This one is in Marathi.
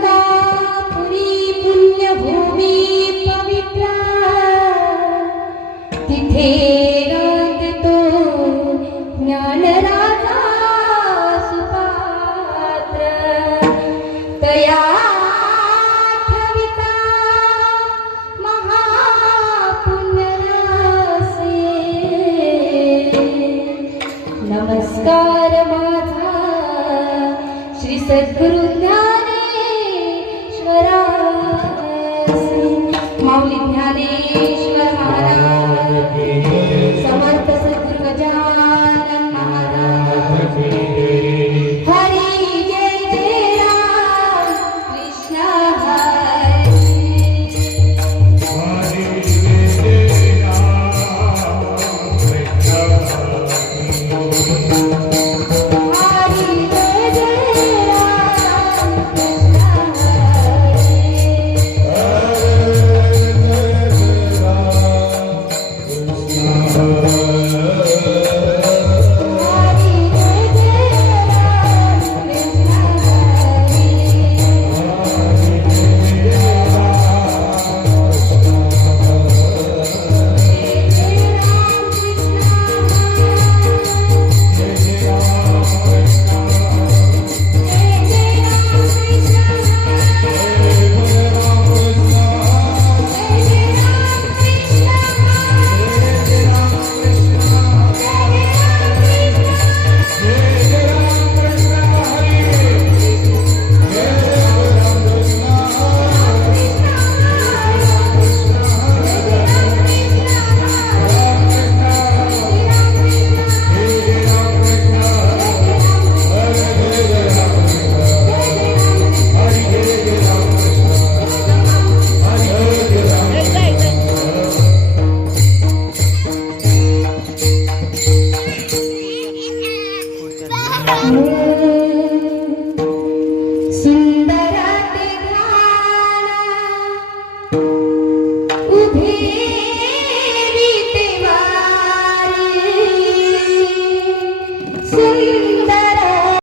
अलंकापुरी पुण्यभूमी पवित्रा तिथे नांदतो ज्ञानराजा सुपात्र तया ठविता महापुण्यरासे नमस्कार माझा श्री सद्गुरु माऊली ज्ञानेश्वर महाराज समर्थ सद्गुरु गजानन महाराज हरी जय जय राम कृष्ण हरी जय राम कृष्ण हरी जय जय राम Oh